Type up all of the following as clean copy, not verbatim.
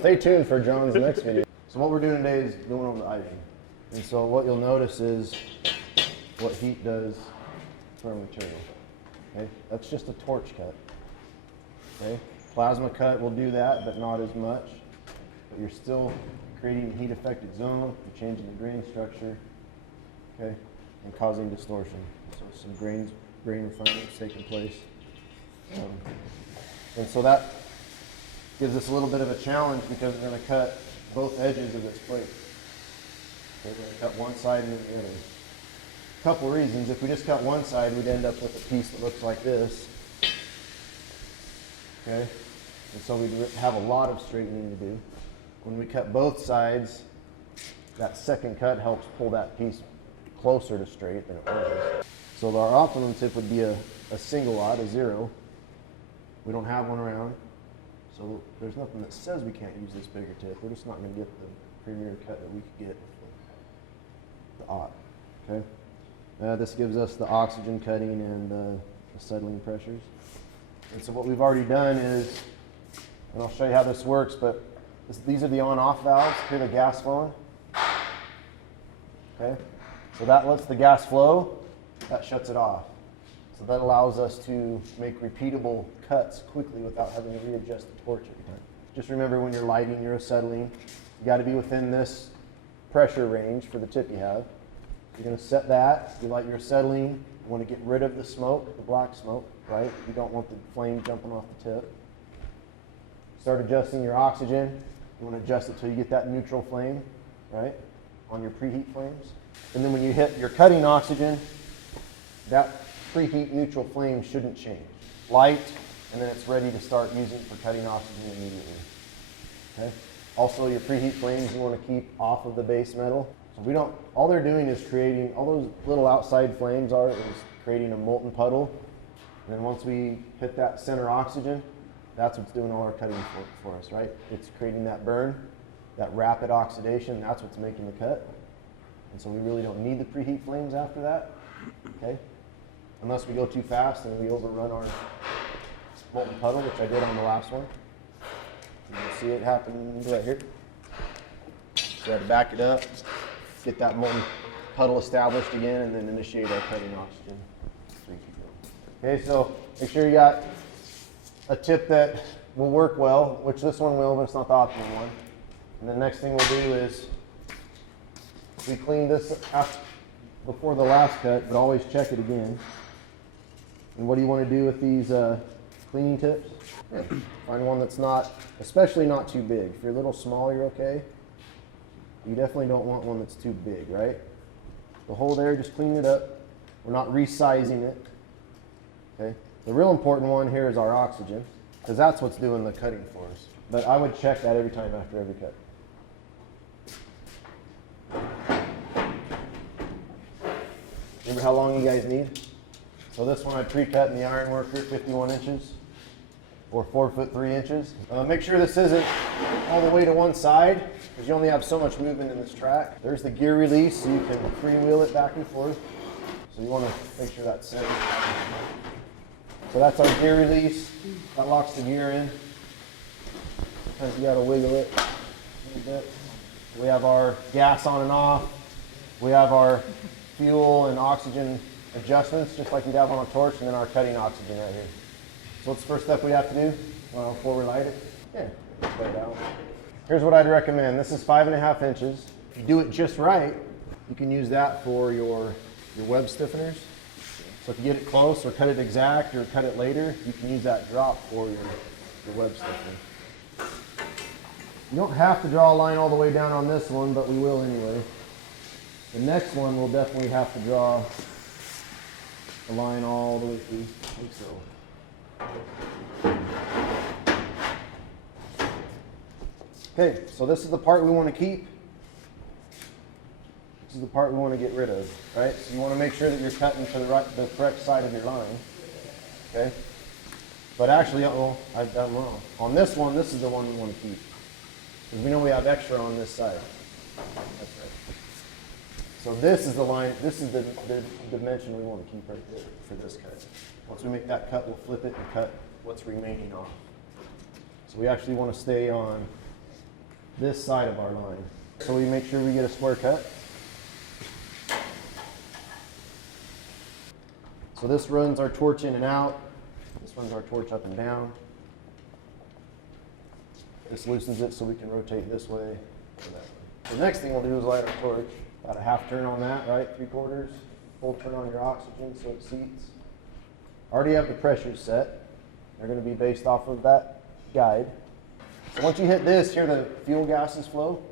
Stay tuned for John's next video. So what we're doing today is going over the I-beam. And so what you'll notice is what heat does to our material. Okay? That's just a torch cut. Okay? Plasma cut will do that, but not as much. But you're still creating a heat affected zone, you're changing the grain structure, okay, and causing distortion. So some grain refinement is taking place. And so that gives us a little bit of a challenge because we're going to cut both edges of this plate. Okay, we're going to cut one side and then the other. A couple reasons. If we just cut one side, we'd end up with a piece that looks like this. Okay? And so we'd have a lot of straightening to do. When we cut both sides, that second cut helps pull that piece closer to straight than it was. So our optimum tip would be a single aught, a 0. We don't have one around. So there's nothing that says we can't use this bigger tip. We're just not going to get the premier cut that we could get with the aught. Okay? This gives us the oxygen cutting and the settling pressures. And so what we've already done is, and I'll show you how this works, but these are the on-off valves. Here the gas flowing. Okay? So that lets the gas flow, that shuts it off. So that allows us to make repeatable cuts quickly without having to readjust the torch every time. Just remember when you're lighting your acetylene, you got to be within this pressure range for the tip you have. You're going to set that. You light your acetylene. You want to get rid of the smoke, the black smoke, right? You don't want the flame jumping off the tip. Start adjusting your oxygen. You want to adjust it till you get that neutral flame, right, on your preheat flames. And then when you hit your cutting oxygen, that preheat neutral flame shouldn't change. Light, and then it's ready to start using for cutting oxygen immediately. Okay? Also, your preheat flames you want to keep off of the base metal. So we don't, all they're doing is creating, all those little outside flames is creating a molten puddle. And then once we hit that center oxygen, that's what's doing all our cutting for us, right? It's creating that burn, that rapid oxidation, that's what's making the cut. And so we really don't need the preheat flames after that, okay? Unless we go too fast and we overrun our molten puddle, which I did on the last one. You can see it happen right here. So I had to back it up, get that molten puddle established again, and then initiate our cutting oxygen. Okay, so make sure you got a tip that will work well, which this one will, but it's not the optimal one. And the next thing we'll do is we clean this before the last cut, but always check it again. And what do you want to do with these cleaning tips? Yeah, find one that's not, especially not too big. If you're a little small, you're okay. You definitely don't want one that's too big, right? The hole there, just clean it up. We're not resizing it. Okay. The real important one here is our oxygen, because that's what's doing the cutting for us. But I would check that every time after every cut. Remember how long you guys need? So this one I pre-cut in the iron worker, 51 inches or 4 foot 3 inches. Make sure this isn't all the way to one side, because you only have so much movement in this track. There's the gear release, so you can freewheel it back and forth. So you want to make sure that's centered. So that's our gear release. That locks the gear in. Sometimes you gotta wiggle it a little bit. We have our gas on and off. We have our fuel and oxygen adjustments, just like you'd have on a torch, and then our cutting oxygen right here. So what's the first step we have to do before we light it? Yeah, spread it out. Here's what I'd recommend. This is 5.5 inches. If you do it just right, you can use that for your web stiffeners. So if you get it close or cut it exact or cut it later, you can use that drop for your web stiffener. You don't have to draw a line all the way down on this one, but we will anyway. The next one we'll definitely have to draw a line all the way through, like so. Okay, so this is the part we want to keep. This is the part we want to get rid of, right? So you want to make sure that you're cutting to the correct side of your line, okay? But actually, I've done wrong. On this one, this is the one we want to keep, because we know we have extra on this side. That's right. So this is the line, this is the dimension we want to keep right there for this cut. Once we make that cut, we'll flip it and cut what's remaining off. So we actually want to stay on this side of our line. So we make sure we get a square cut. So this runs our torch in and out. This runs our torch up and down. This loosens it so we can rotate this way or that way. The next thing we'll do is light our torch. About a half turn on that, right? 3/4. Full turn on your oxygen so it seats. Already have the pressures set. They're going to be based off of that guide. So once you hit this, here the fuel gases flow.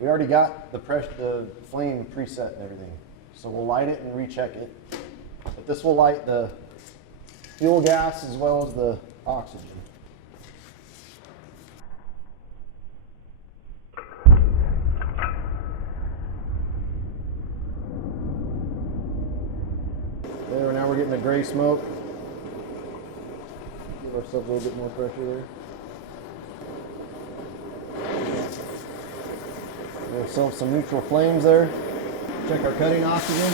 We already got the flame preset and everything. So we'll light it and recheck it. But this will light the fuel gas as well as the oxygen. There, now we're getting the gray smoke. Give ourselves a little bit more pressure there. Give ourselves some neutral flames there. Check our cutting oxygen.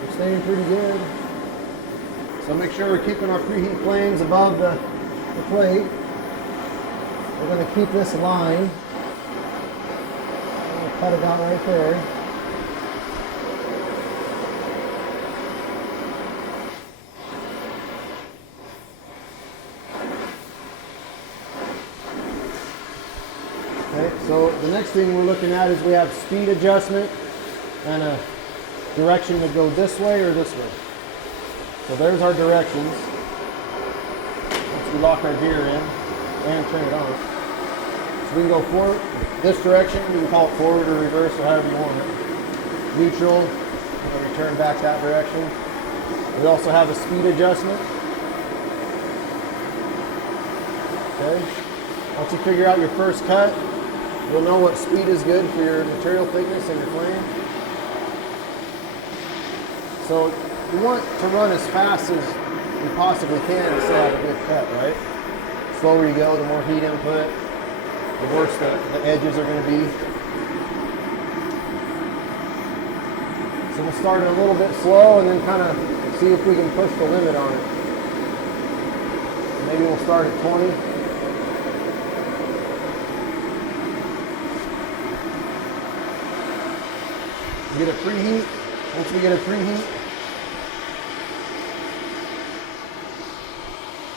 We're staying pretty good. So make sure we're keeping our preheat flames above the plate. We're going to keep this aligned. I'm going to cut it out right there. Okay, so the next thing we're looking at is we have speed adjustment and a direction to go this way or this way. So there's our directions. Once we lock our gear in and turn it on. So we can go forward, this direction, you can call it forward or reverse or however you want it. Neutral, and return back that direction. We also have a speed adjustment. Okay, once you figure out your first cut, you'll know what speed is good for your material thickness and your flame. So you want to run as fast as you possibly can to still have a good cut, right? The slower you go, the more heat input, the worse the edges are going to be. So we'll start it a little bit slow and then kind of see if we can push the limit on it. Maybe we'll start at 20. Get a preheat. Once we get a preheat,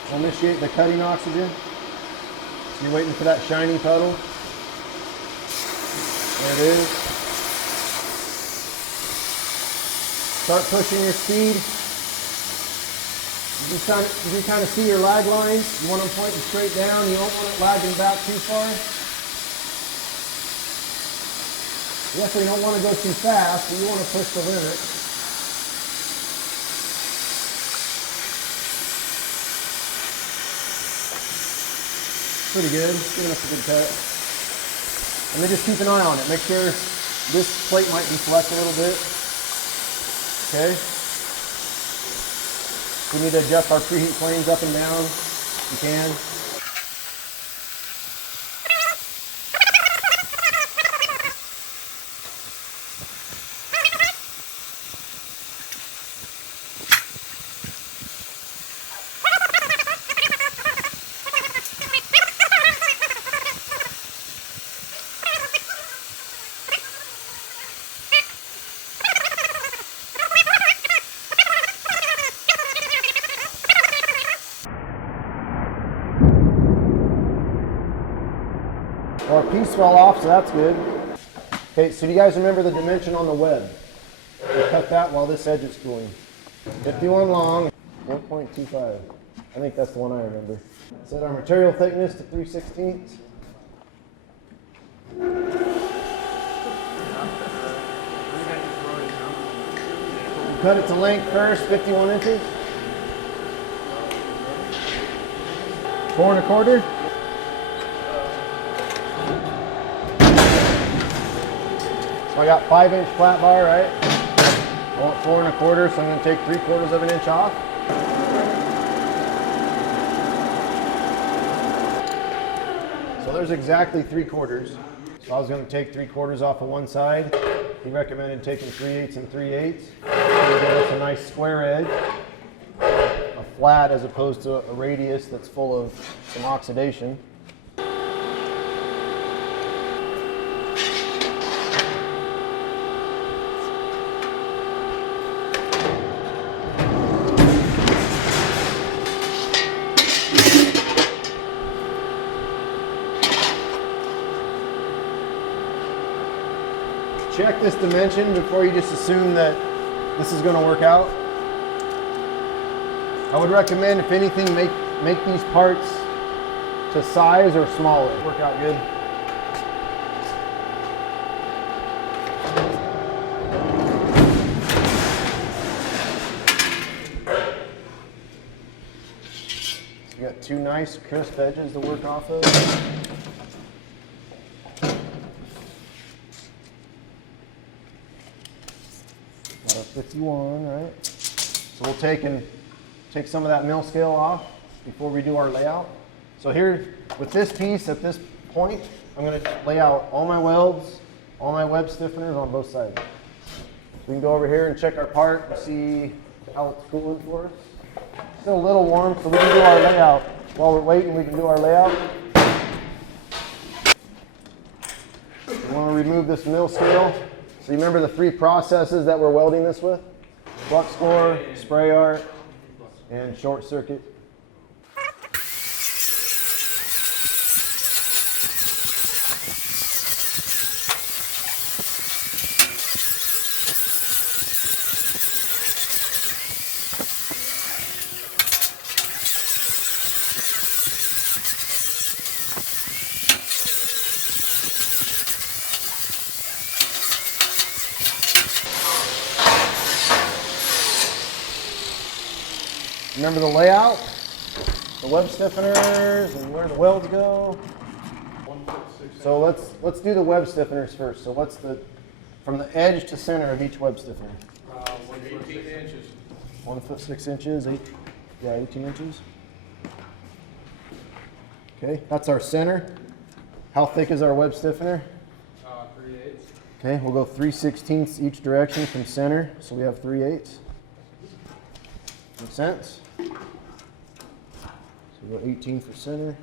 we'll initiate the cutting oxygen. So you're waiting for that shiny puddle. There it is. Start pushing your speed. You can kind of see your lag lines. You want them pointing straight down. You don't want it lagging back too far. You definitely don't want to go too fast, but you want to push the limit. Pretty good, giving us a good cut. And then just keep an eye on it. Make sure this plate might deflect a little bit. Okay. If we need to adjust our preheat flames up and down, you can. Well, our piece fell off, so that's good. Okay, so do you guys remember the dimension on the web? We cut that while this edge is cooling. 51 long, 1.25. I think that's the one I remember. Set our material thickness to 3/16. Cut it to length first, 51 inches. 4 1/4. So I got 5-inch flat bar, right? I want 4 1/4, so I'm going to take 3/4 of an inch off. So there's exactly 3/4. So I was going to take 3/4 off of one side. He recommended taking 3/8 and 3/8. It'll give us a nice square edge of flat as opposed to a radius that's full of some oxidation. Check this dimension before you just assume that this is going to work out. I would recommend, if anything, make these parts to size or smaller. Work out good. So you got two nice crisp edges to work off of. Got a 51, right? So we'll take some of that mill scale off before we do our layout. So here, with this piece at this point, I'm going to lay out all my welds, all my web stiffeners on both sides. So we can go over here and check our part and see how it's cooling for us. Still a little warm, so we can do our layout. While we're waiting, we can do our layout. We want to remove this mill scale. So you remember the three processes that we're welding this with? Flux core, spray arc, and short circuit. Remember the layout, the web stiffeners, and where the welds go. So let's do the web stiffeners first. So what's from the edge to center of each web stiffener? 18 inches. 1 foot 6 inches, 18 inches. Okay, that's our center. How thick is our web stiffener? 3/8. Okay, we'll go 3/16 each direction from center, so we have 3/8. Make sense? So we'll go 18 for center,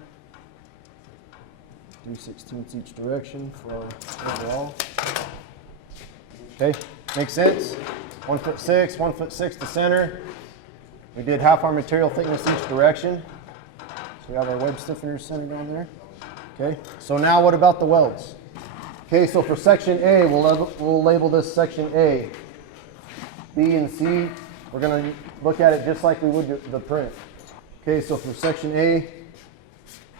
3/16 each direction for our overall. Okay, makes sense? 1 foot 6, 1 foot 6 to center. We did half our material thickness each direction. So we have our web stiffeners centered on there. Okay, so now what about the welds? Okay, so for section A, we'll label this section A. B and C, we're going to look at it just like we would the print. Okay, so for section A,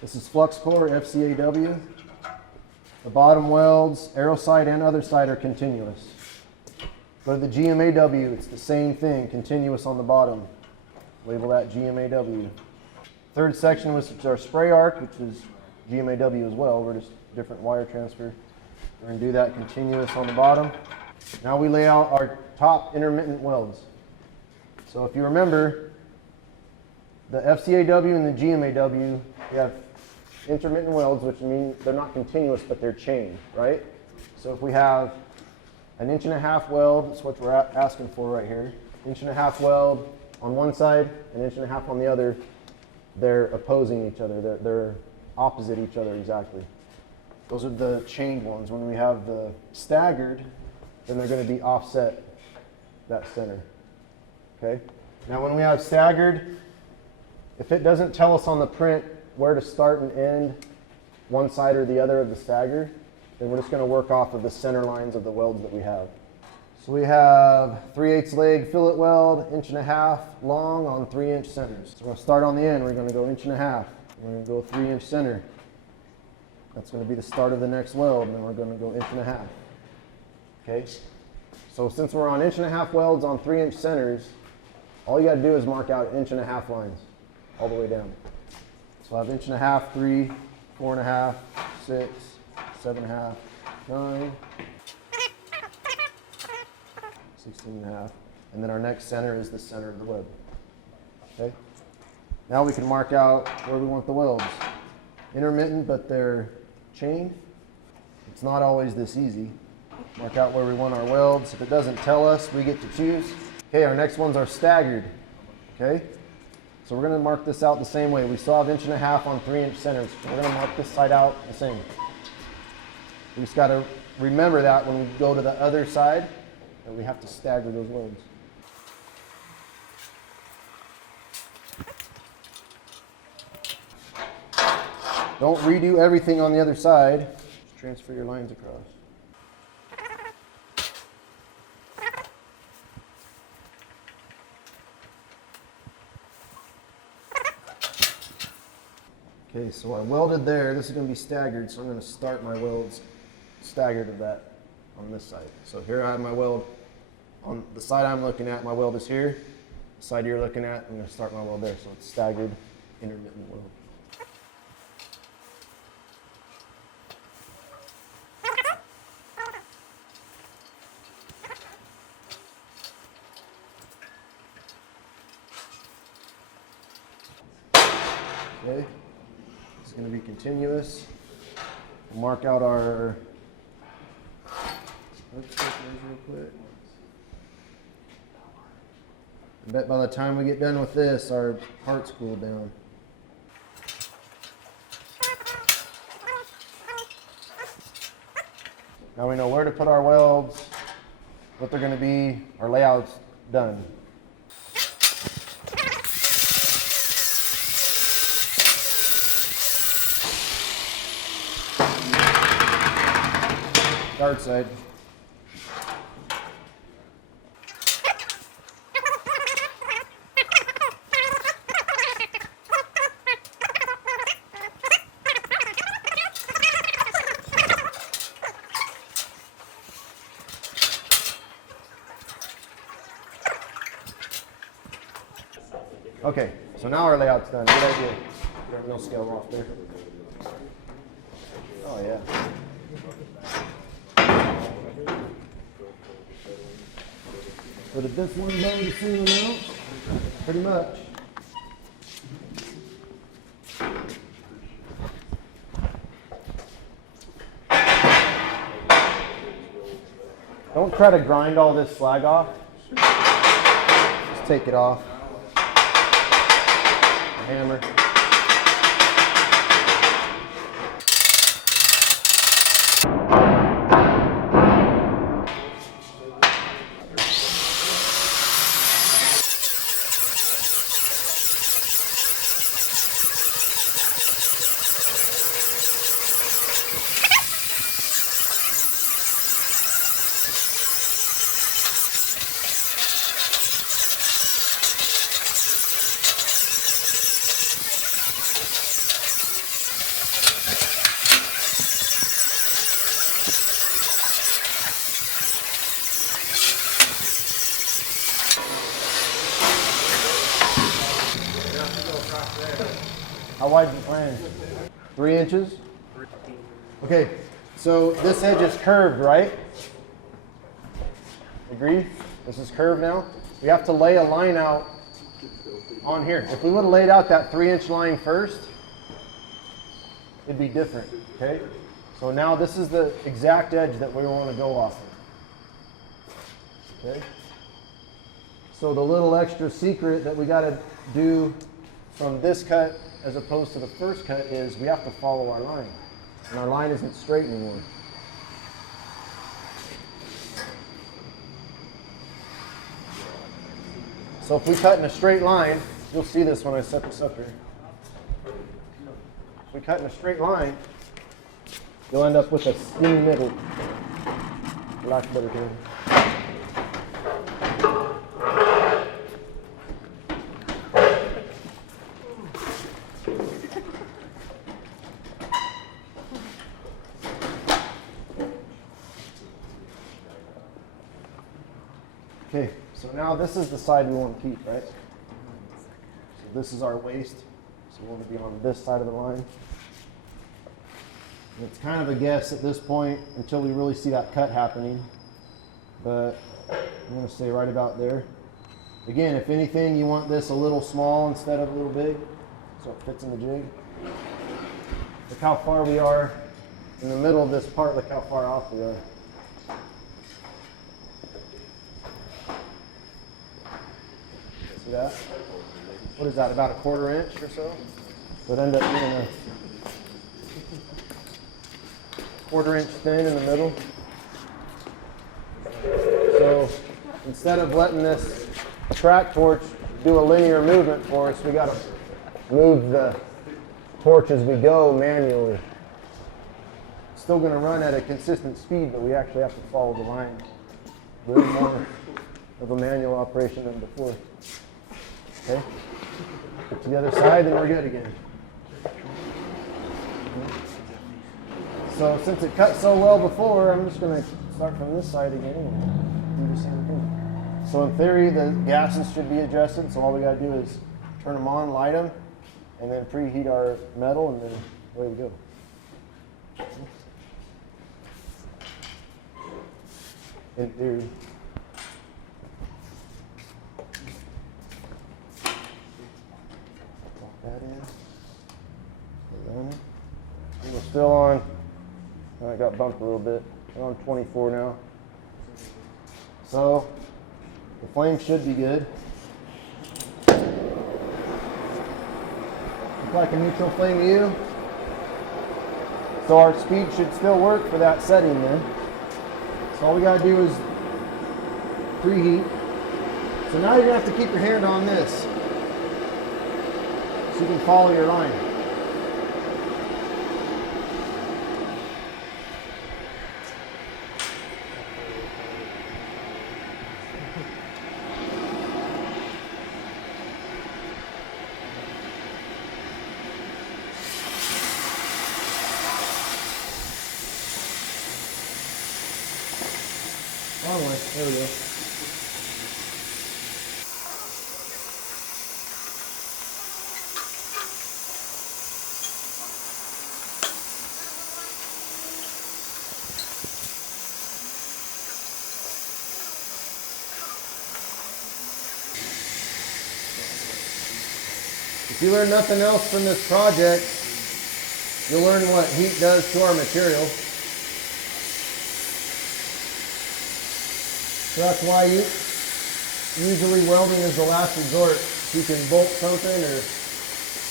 this is flux core, FCAW. The bottom welds, arrow side and other side, are continuous. Go to the GMAW, it's the same thing, continuous on the bottom. Label that GMAW. Third section was our spray arc, which is GMAW as well. We're just different wire transfer. We're going to do that continuous on the bottom. Now we lay out our top intermittent welds. So if you remember, the FCAW and the GMAW, we have intermittent welds, which mean they're not continuous, but they're chained, right? So if we have an 1.5 weld, that's what we're asking for right here. 1.5 weld on one side, an 1.5 on the other. They're opposing each other. They're opposite each other exactly. Those are the chained ones. When we have the staggered, then they're going to be offset that center. Okay. Now when we have staggered, if it doesn't tell us on the print where to start and end one side or the other of the stagger, then we're just going to work off of the center lines of the welds that we have. So we have 3/8 leg fillet weld, 1.5 inch long on 3-inch centers. So we're going to start on the end. We're going to go 1.5 inch. We're going to go 3-inch center. That's going to be the start of the next weld, and then we're going to go 1.5 inch. Okay. So since we're on 1.5 inch welds on 3-inch centers, all you got to do is mark out 1.5 inch lines all the way down. So I have 1.5 inch, 3, 4.5, 6, 7.5, 9, 16.5, and then our next center is the center of the web. Okay. Now we can mark out where we want the welds. Intermittent, but they're chained. It's not always this easy. Mark out where we want our welds. If it doesn't tell us, we get to choose. Okay, our next ones are staggered. Okay, So we're gonna mark this out the same way. We still have 1.5 on 3-inch centers. We're gonna mark this side out the same. We just gotta remember that when we go to the other side, that we have to stagger those loads. Don't redo everything on the other side. Just transfer your lines across. Okay, so I welded there. This is going to be staggered, so I'm going to start my welds staggered of that on this side. So here I have my weld. On the side I'm looking at, my weld is here. The side you're looking at, I'm going to start my weld there. So it's staggered, intermittent weld. Okay, it's going to be continuous. We'll mark out our, let's check those real quick. I bet by the time we get done with this, our part's cooled down. Now we know where to put our welds, what they're going to be, our layout's done. Guard side. Okay, so now our layout's done. Good idea. Get our mill scale off there. Oh yeah. So did this one bone the same amount? Pretty much. Don't try to grind all this slag off. Just take it off. A hammer. How wide is the plan? 3 inches? Okay, so this edge is curved, right? Agree? This is curved now. We have to lay a line out on here. If we would have laid out that 3-inch line first, it'd be different, okay? So now this is the exact edge that we want to go off of, okay? So the little extra secret that we got to do from this cut as opposed to the first cut is we have to follow our line. And our line isn't straight anymore. So if we cut in a straight line, you'll see this when I set this up here. If we cut in a straight line, you'll end up with a skinny middle, for lack of a better term. Okay, so now this is the side we want to keep, right? So this is our waist, so we want to be on this side of the line. And it's kind of a guess at this point until we really see that cut happening, but I'm going to say right about there. Again, if anything, you want this a little small instead of a little big, so it fits in the jig. Look how far we are in the middle of this part, look how far off we are. See that? what is that, about a 1/4 inch or so? So it ended up being a 1/4 inch thin in the middle. So instead of letting this track torch do a linear movement for us, we got to move the torch as we go manually. It's still going to run at a consistent speed, but we actually have to follow the line. A little more of a manual operation than before. Okay? Get to the other side and we're good again. So since it cut so well before, I'm just going to start from this side again and do the same thing. So in theory, the gases should be adjusted, so all we got to do is turn them on, light them, and then preheat our metal, and then away we go. In theory. Lock that in. And we're still on. I got bumped a little bit. We're on 24 now. So the flame should be good. Look like a neutral flame to you. So our speed should still work for that setting then. So all we gotta do is preheat. So now you're gonna have to keep your hand on this so you can follow your line. Wrong way. There we go. If you learn nothing else from this project, you'll learn what heat does to our material. So that's why usually welding is the last resort. If you can bolt something or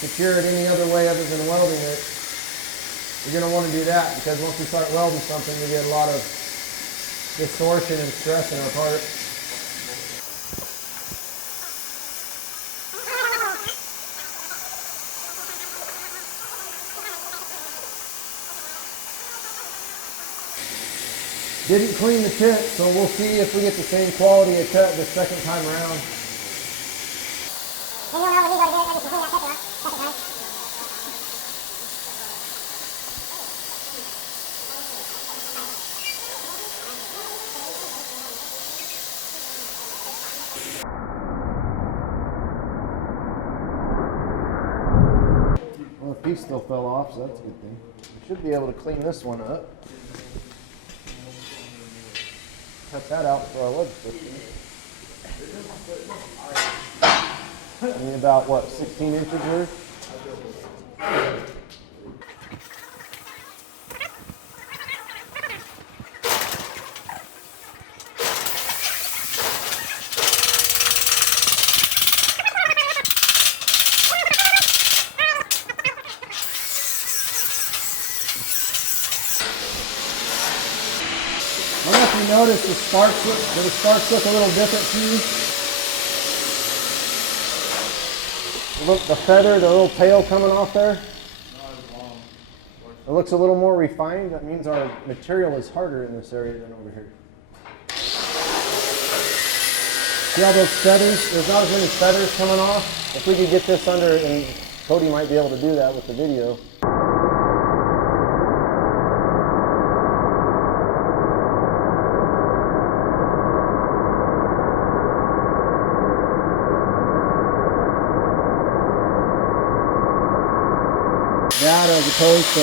secure it any other way other than welding it, you're going to want to do that, because once we start welding something, we get a lot of distortion and stress in our parts. Didn't clean the tip, so we'll see if we get the same quality of cut the second time around. Well, the piece still fell off, so that's a good thing. We should be able to clean this one up. Cut that out for our web system. Only about, what, 16 inches worth? I don't know if you notice the sparks look a little different to you. Look, the feather, the little tail coming off there. It looks a little more refined. That means our material is harder in this area than over here. See all those feathers? There's not as many feathers coming off. If we could get this under, and Cody might be able to do that with the video. That as opposed to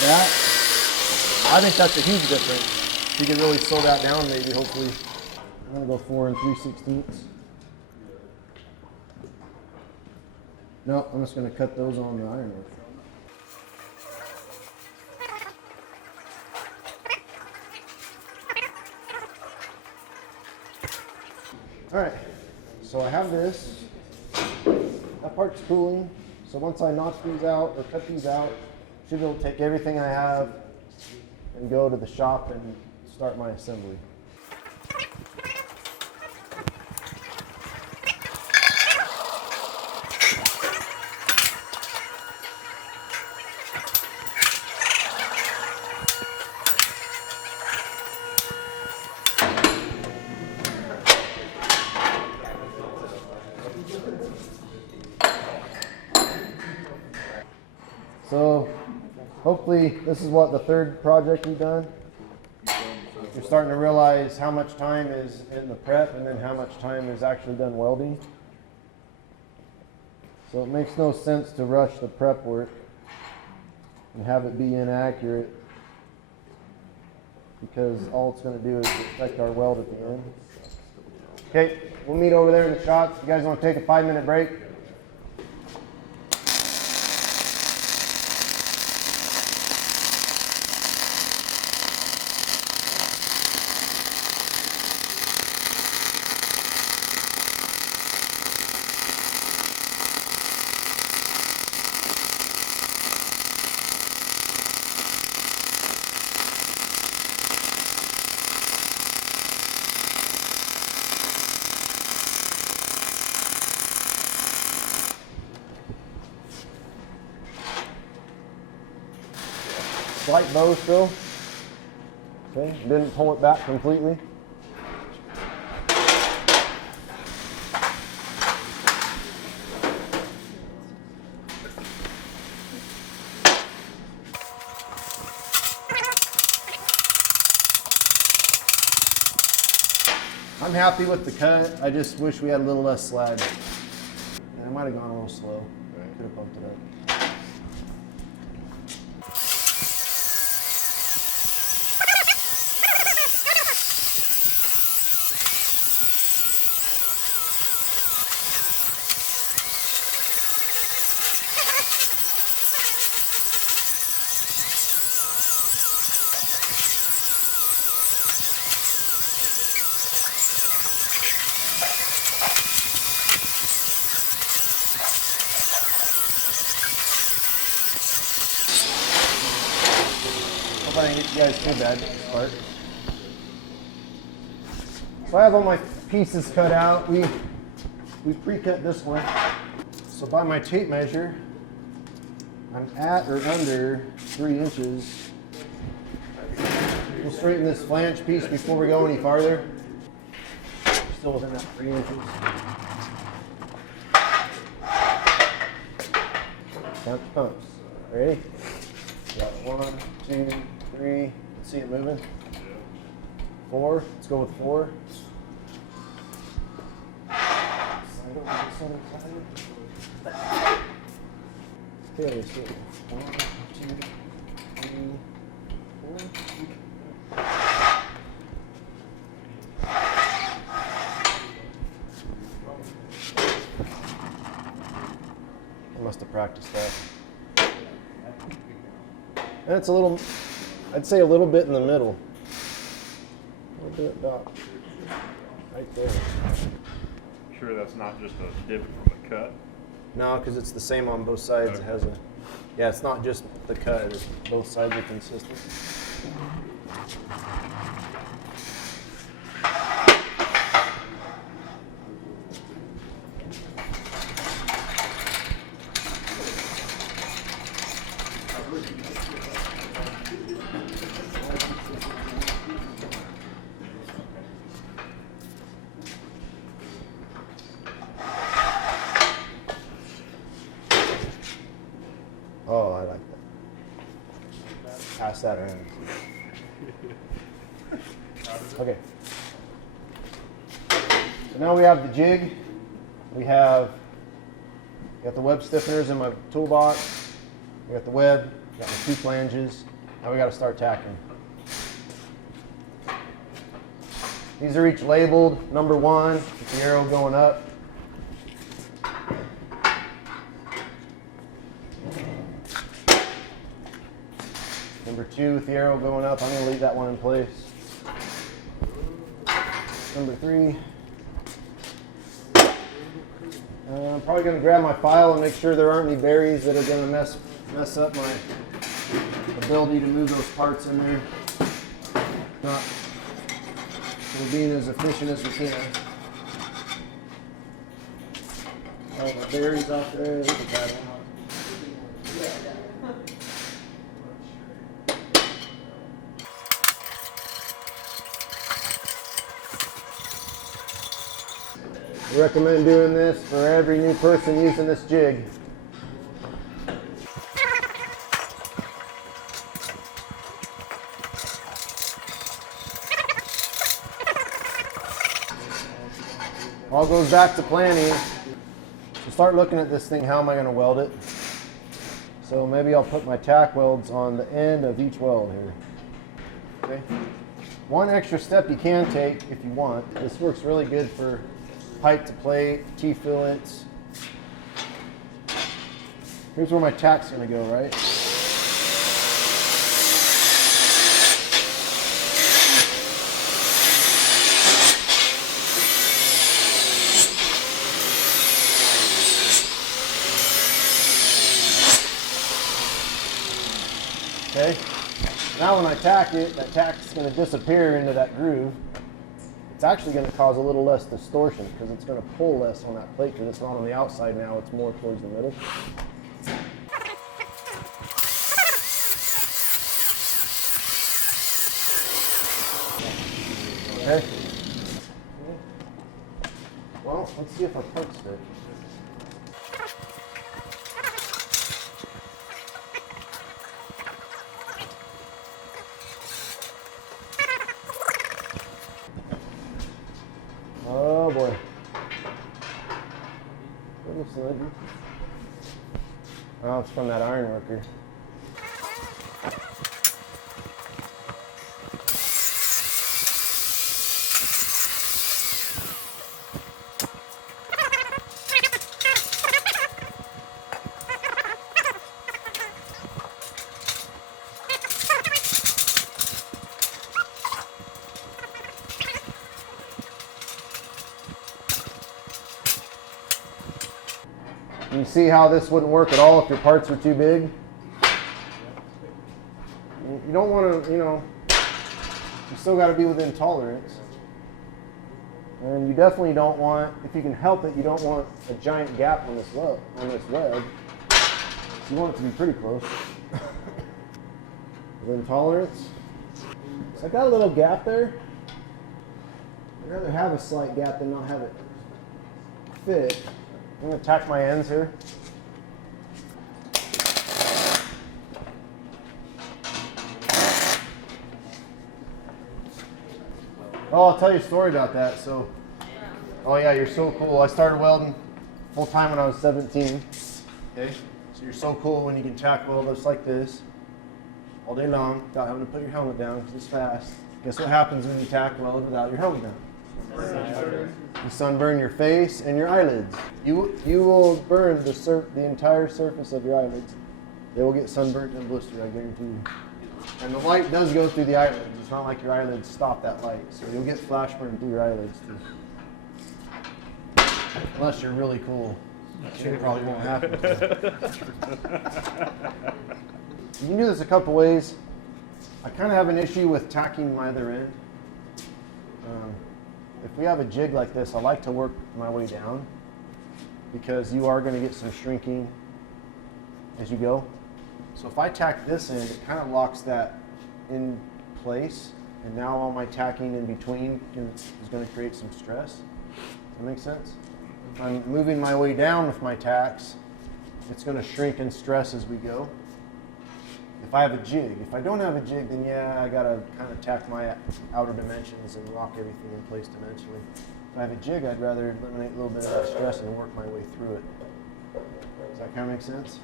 that. I think that's a huge difference. If you can really slow that down, maybe, hopefully. I'm gonna go 4 3/16. No, I'm just gonna cut those on the iron work. All right, so I have this. That part's cooling. So once I knock these out or cut these out, I should be able to take everything I have and go to the shop and start my assembly. So hopefully this is what the third project we've done. You're starting to realize how much time is in the prep and then how much time is actually done welding. So it makes no sense to rush the prep work and have it be inaccurate, because all it's going to do is affect our weld at the end. Okay, we'll meet over there in the shop. You guys want to take a 5-minute break? Slight bow still. Okay, didn't pull it back completely. I'm happy with the cut. I just wish we had a little less slag. And I might have gone a little slow. Could have bumped it up. Hope I didn't get you guys too bad this part. So I have all my pieces cut out. We pre-cut this one. So by my tape measure, I'm at or under 3 inches. We'll straighten this flange piece before we go any farther. Still within that 3 inches. Count the pumps. Ready? Got 1, 2, 3. See it moving? 4. Let's go with 4. Okay, so 1, 2, 3, 4. I must have practiced that. And it's a little, I'd say a little bit in the middle. A little bit about right there. Sure that's not just a divot from the cut? No, because it's the same on both sides. Okay. It has a, yeah, it's not just the cut. It's both sides are consistent. Oh, I like that. Pass that around. Okay. So now we have the jig. We got the web stiffeners in my toolbox. We got the web. Got my 2 flanges. Now we got to start tacking. These are each labeled number 1 with the arrow going up. Number 2 with the arrow going up. I'm going to leave that one in place. Number 3. I'm probably going to grab my file and make sure there aren't any berries that are going to mess up my ability to move those parts in there. Not, we're being as efficient as we can. All the berries off there. Look at that one. I recommend doing this for every new person using this jig. All goes back to planning. So start looking at this thing, how am I going to weld it? So maybe I'll put my tack welds on the end of each weld here. Okay. One extra step you can take if you want. This works really good for pipe to plate, T-fillets. Here's where my tack's going to go, right? Okay, now when I tack it, that tack's going to disappear into that groove. It's actually going to cause a little less distortion because it's going to pull less on that plate because it's not on the outside now, it's more towards the middle. Okay. Well, let's see if our parts fit. Oh boy. That looks like it. Oh, it's from that iron worker. You see how this wouldn't work at all if your parts were too big? You don't want to, you still got to be within tolerance. And you definitely don't want, if you can help it, you don't want a giant gap on this web. You want it to be pretty close. Within tolerance. So I got a little gap there. I'd rather have a slight gap than not have it fit. I'm going to tack my ends here. Oh, I'll tell you a story about that. So, oh yeah, you're so cool. I started welding full time when I was 17. Okay, so you're so cool when you can tack weld just like this all day long without having to put your helmet down because it's fast. Guess what happens when you tack weld without your helmet down? You sunburn your face and your eyelids. You will burn the entire surface of your eyelids. They will get sunburnt and blistered, I guarantee you. And the light does go through the eyelids. It's not like your eyelids stop that light. So you'll get flash burn through your eyelids too. Unless you're really cool. It probably won't happen. You can do this a couple ways. I kind of have an issue with tacking my other end. If we have a jig like this, I like to work my way down because you are going to get some shrinking as you go. So if I tack this end, it kind of locks that in place, and now all my tacking in between is going to create some stress. Does that make sense? If I'm moving my way down with my tacks, it's going to shrink and stress as we go. If I have a jig. If I don't have a jig, then yeah, I got to kind of tack my outer dimensions and lock everything in place dimensionally. If I have a jig, I'd rather eliminate a little bit of that stress and work my way through it. Does that kind of make sense?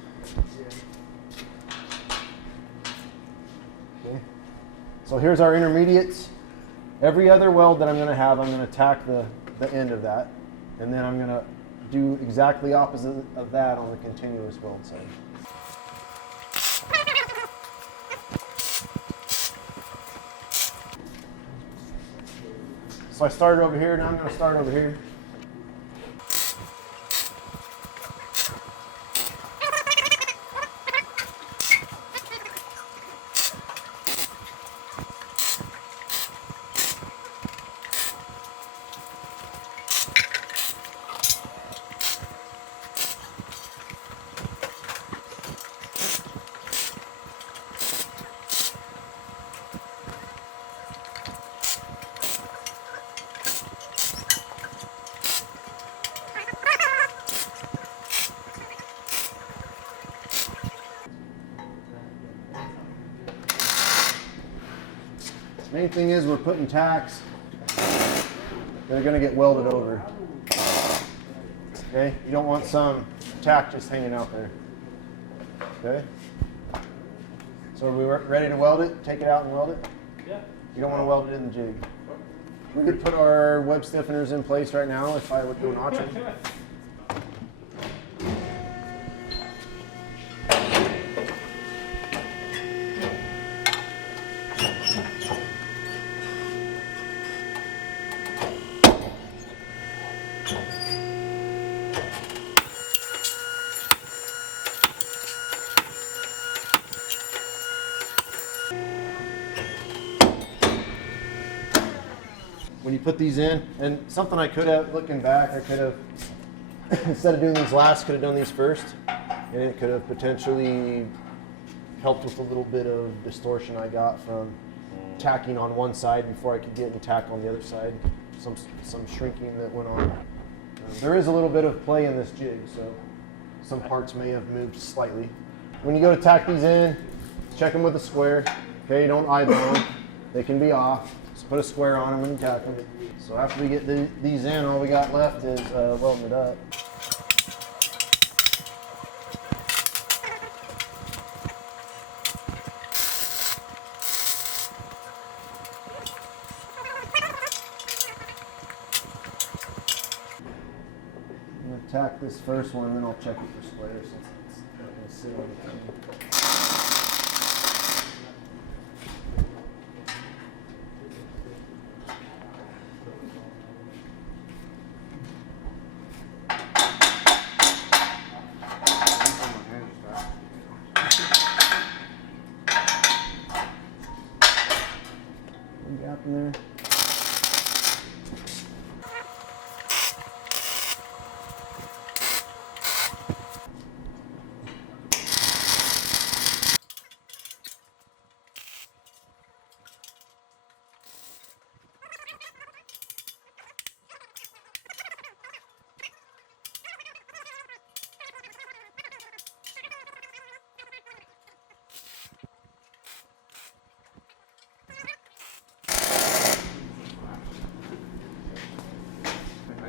Okay. So here's our intermediates. Every other weld that I'm going to have, I'm going to tack the end of that. And then I'm going to do exactly opposite of that on the continuous weld side. So I started over here, now I'm going to start over here. Main thing is we're putting tacks. They're going to get welded over. Okay, you don't want some tack just hanging out there. Okay. So are we ready to weld it? Take it out and weld it? Yeah. You don't want to weld it in the jig. We could put our web stiffeners in place right now if I would go notching. When you put these in, and something I could have, looking back, I could have, instead of doing these last, could have done these first, and it could have potentially helped with a little bit of distortion I got from tacking on one side before I could get and tack on the other side. Some shrinking that went on. There is a little bit of play in this jig, so some parts may have moved slightly. When you go to tack these in, check them with a square. Okay, don't eyeball them. They can be off. Just put a square on them when you tack them. So after we get these in, all we got left is welding it up. I'm going to tack this first one, and then I'll check it for square since it's not going to sit on the thing. Gap in there.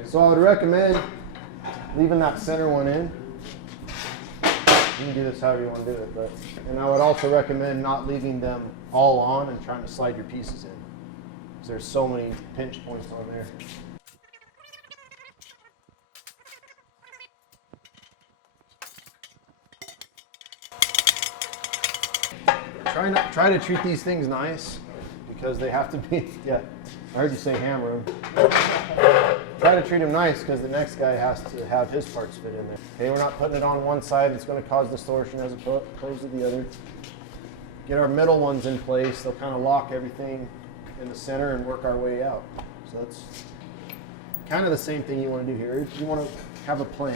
So I would recommend leaving that center one in. You can do this however you want to do it, and I would also recommend not leaving them all on and trying to slide your pieces in, because there's so many pinch points on there. Try to treat these things nice, because they have to be. Yeah, I heard you say hammer them. Try to treat them nice, because the next guy has to have his parts fit in there. Okay, we're not putting it on one side. It's going to cause distortion as opposed to the other. Get our middle ones in place. They'll kind of lock everything in the center and work our way out. So that's kind of the same thing you want to do here. You want to have a plan.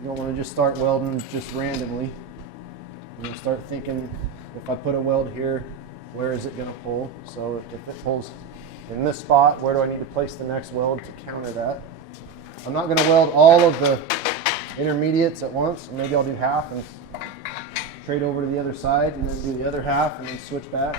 You don't want to just start welding just randomly. You start thinking, if I put a weld here, where is it going to pull? So if it pulls in this spot, where do I need to place the next weld to counter that? I'm not going to weld all of the intermediates at once. Maybe I'll do half and trade over to the other side, and then do the other half and then switch back.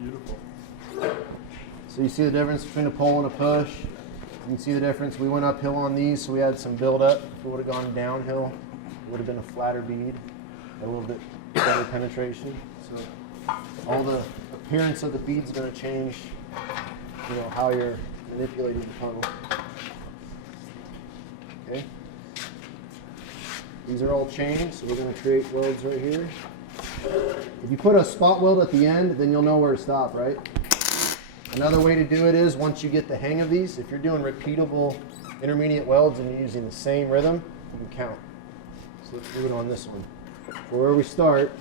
Beautiful. So you see the difference between a pull and a push. You can see the difference. We went uphill on these, so we had some buildup. If it would have gone downhill, it would have been a flatter bead, a little bit better penetration. So all the appearance of the bead's going to change, you know, how you're manipulating the tunnel. Okay. These are all chained, so we're going to create welds right here. If you put a spot weld at the end, then you'll know where to stop, right? Another way to do it is, once you get the hang of these, if you're doing repeatable intermediate welds and you're using the same rhythm, You can count. So let's do it on this one. For where we start,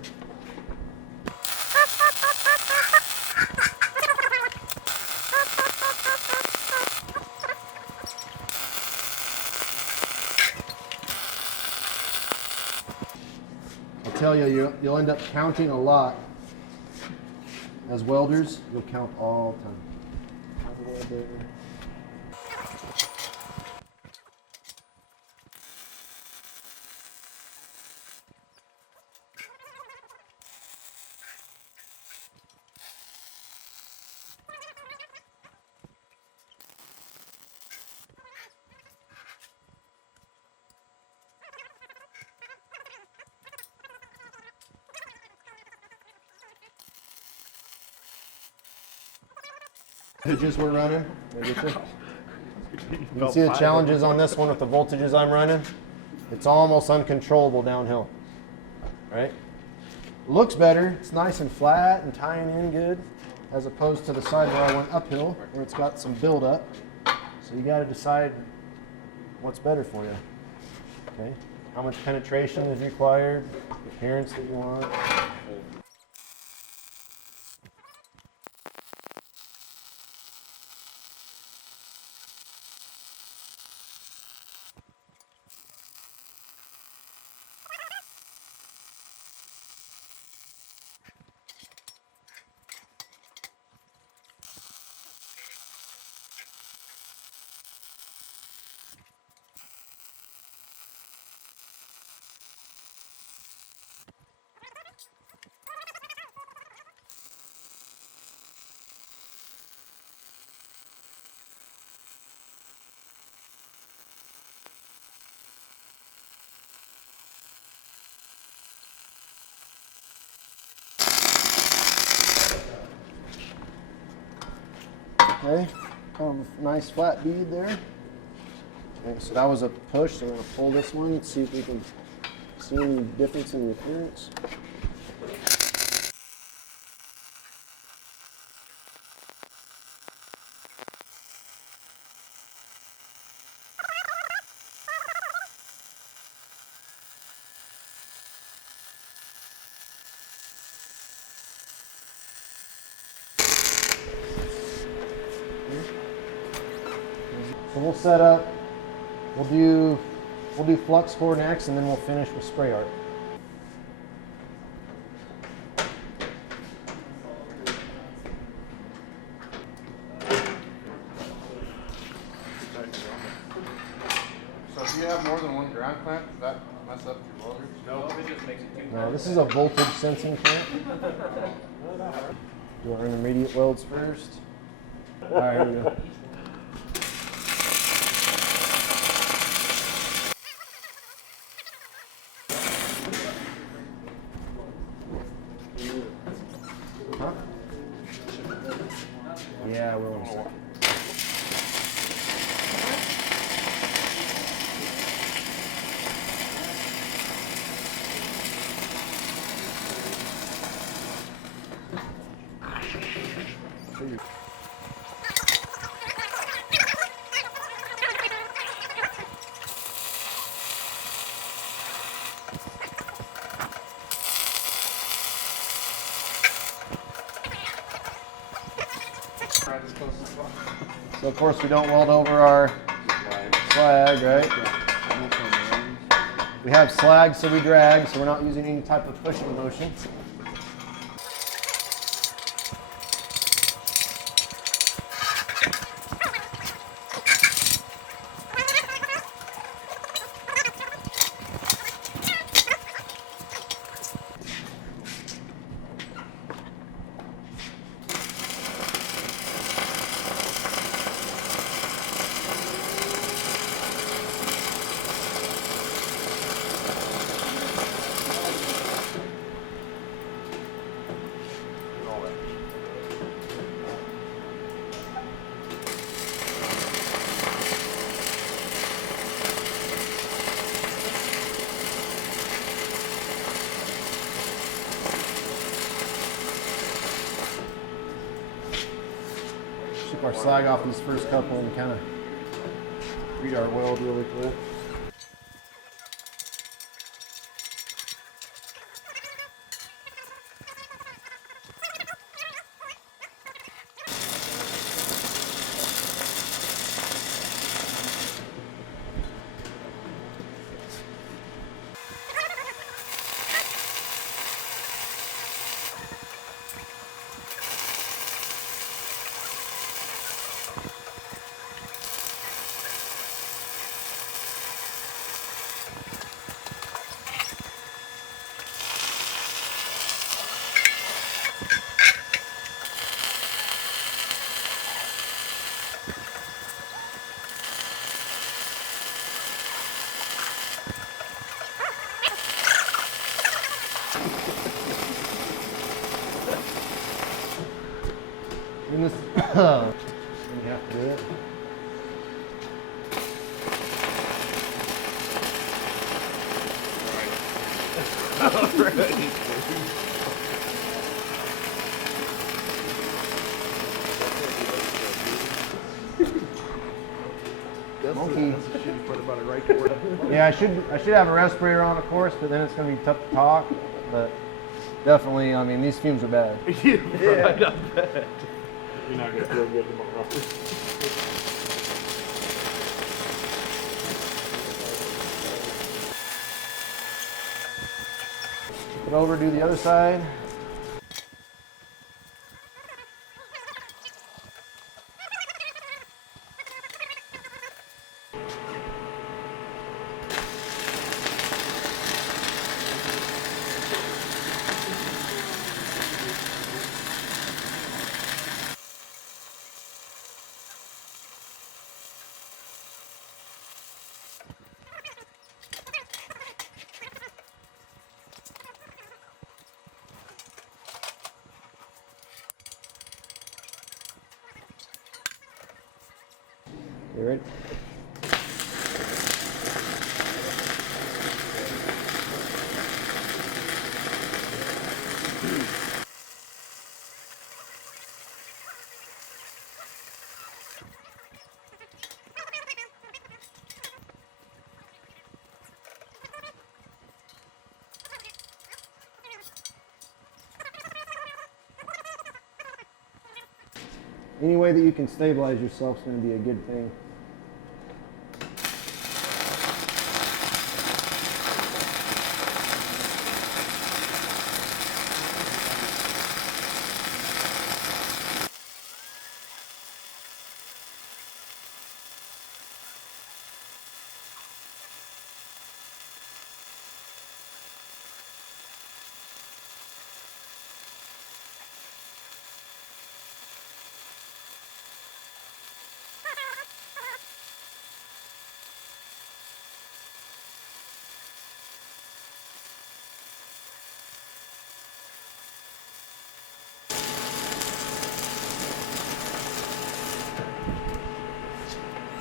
I'll tell you, you'll end up counting a lot. As welders, you'll count all the time. Have a welder. Voltages we're running. You can see the challenges on this one with the voltages I'm running. It's almost uncontrollable downhill, right? Looks better. It's nice and flat and tying in good, as opposed to the side where I went uphill, where it's got some buildup. So you got to decide what's better for you. Okay, how much penetration is required, the appearance that you want. Okay, kind of a nice flat bead there. Okay, so that was a push, so we're going to pull this one and see if we can see any difference in the appearance. So we'll set up, we'll do flux core next, and then we'll finish with spray art. So if you have more than one ground clamp, does that mess up your welders? No, it just makes it too No, this is a voltage sensing clamp. Do our intermediate welds first. All right, here we go. Huh? Yeah, we're on a second. Right as close as possible. So of course we don't weld over our slag, right? We have slag, so we drag, so we're not using any type of pushing motion. Ship our slag off these first couple and kind of read our weld really quick. And this, you have to do it. Monkey. That's the shitty part about it, right? Toward Yeah, I should have a respirator on, of course, but then it's going to be tough to talk. But definitely, I mean, these fumes are bad. right, I bet. You're not gonna feel good tomorrow. Flip it over, do the other side. You ready? Any way that you can stabilize yourself is going to be a good thing.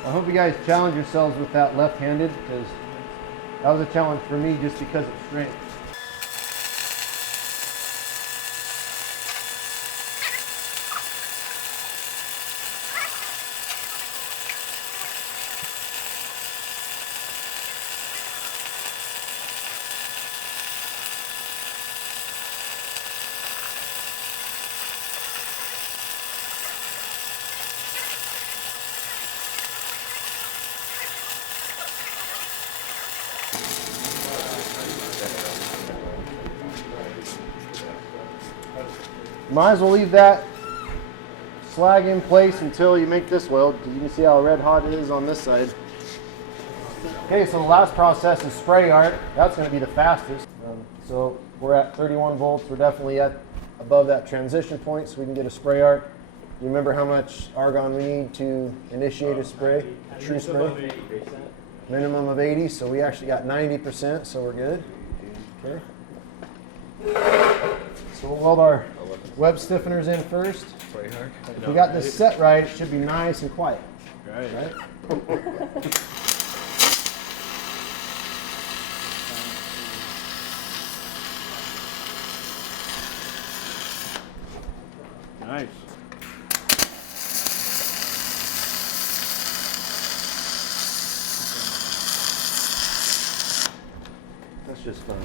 I hope you guys challenge yourselves with that left-handed, because that was a challenge for me just because of strength. Might as well leave that slag in place until you make this weld, because you can see how red hot it is on this side. Okay, so the last process is spray art. That's going to be the fastest. So we're at 31 volts. We're definitely at above that transition point, so we can get a spray art. You remember how much argon we need to initiate a spray, a true spray? Minimum of 80, so we actually got 90%, so we're good. Okay. So we'll weld our web stiffeners in first. If we got this set right, it should be nice and quiet. Right? Nice. That's just fun.